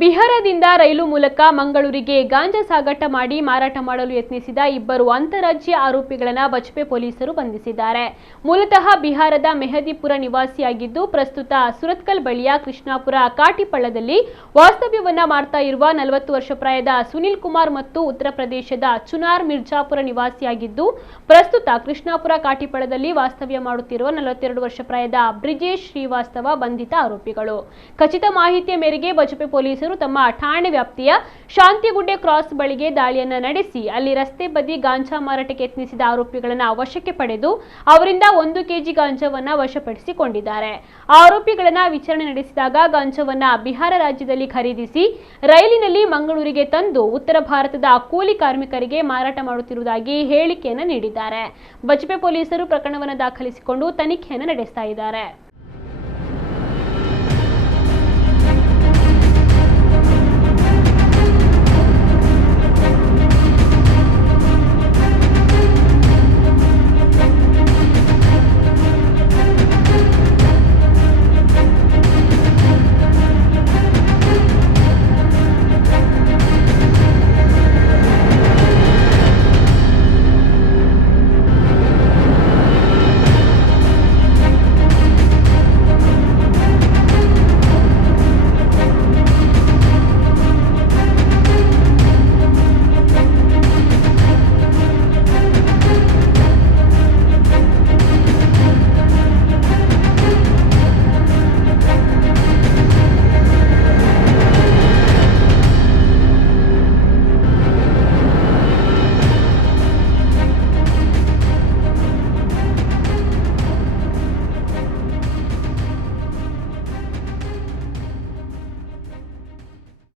ಬಿಹಾರದಿಂದ ರೈಲು ಮೂಲಕ ಮಂಗಳೂರಿಗೆ ಗಾಂಜಾ ಸಾಗಾಟ ಮಾಡಿ ಮಾರಾಟ ಮಾಡಲು ಯತ್ನಿಸಿದ ಇಬ್ಬರು ಅಂತಾರಾಜ್ಯ ಆರೋಪಿಗಳನ್ನು ಬಜ್ಪೆ ಪೊಲೀಸರು ಬಂಧಿಸಿದ್ದಾರೆ. ಮೂಲತಃ ಬಿಹಾರದ ಮೆಹದಿಪುರ ನಿವಾಸಿಯಾಗಿದ್ದು ಪ್ರಸ್ತುತ ಸುರತ್ಕಲ್ ಬಳಿಯ ಕೃಷ್ಣಾಪುರ ಕಾಟಿಪಳ್ಳದಲ್ಲಿ ವಾಸ್ತವ್ಯವನ್ನ ಮಾಡ್ತಾ ಇರುವ 40 ವರ್ಷ ಪ್ರಾಯದ ಸುನಿಲ್ ಕುಮಾರ್ ಮತ್ತು ಉತ್ತರ ಪ್ರದೇಶದ ಚುನಾರ್ ಮಿರ್ಜಾಪುರ ನಿವಾಸಿಯಾಗಿದ್ದು ಪ್ರಸ್ತುತ ಕೃಷ್ಣಾಪುರ ಕಾಟಿಪಳ್ಳದಲ್ಲಿ ವಾಸ್ತವ್ಯ ಮಾಡುತ್ತಿರುವ 42 ವರ್ಷ ಪ್ರಾಯದ ಬ್ರಿಜೇಶ್ ಶ್ರೀವಾಸ್ತವ ಬಂಧಿತ ಆರೋಪಿಗಳು. ಖಚಿತ ಮಾಹಿತಿಯ ಮೇರೆಗೆ ಬಜ್ಪೆ ಪೊಲೀಸರು ತಮ್ಮ ಠಾಣೆ ವ್ಯಾಪ್ತಿಯ ಶಾಂತಿಗುಡ್ಡೆ ಕ್ರಾಸ್ ಬಳಿಗೆ ದಾಳಿಯನ್ನ ನಡೆಸಿ ಅಲ್ಲಿ ರಸ್ತೆ ಬದಿ ಗಾಂಜಾ ಮಾರಾಟಕ್ಕೆ ಯತ್ನಿಸಿದ ಆರೋಪಿಗಳನ್ನು ವಶಕ್ಕೆ ಪಡೆದು ಅವರಿಂದ 1 ಕೆಜಿ ಗಾಂಜಾವನ್ನ ವಶಪಡಿಸಿಕೊಂಡಿದ್ದಾರೆ. ಆರೋಪಿಗಳನ್ನ ವಿಚಾರಣೆ ನಡೆಸಿದಾಗ ಗಾಂಜಾವನ್ನ ಬಿಹಾರ ರಾಜ್ಯದಲ್ಲಿ ಖರೀದಿಸಿ ರೈಲಿನಲ್ಲಿ ಮಂಗಳೂರಿಗೆ ತಂದು ಉತ್ತರ ಭಾರತದ ಕೂಲಿ ಕಾರ್ಮಿಕರಿಗೆ ಮಾರಾಟ ಮಾಡುತ್ತಿರುವುದಾಗಿ ಹೇಳಿಕೆಯನ್ನು ನೀಡಿದ್ದಾರೆ. ಬಜ್ಪೆ ಪೊಲೀಸರು ಪ್ರಕರಣವನ್ನು ದಾಖಲಿಸಿಕೊಂಡು ತನಿಖೆಯನ್ನು ನಡೆಸ್ತಾ ಇದ್ದಾರೆ.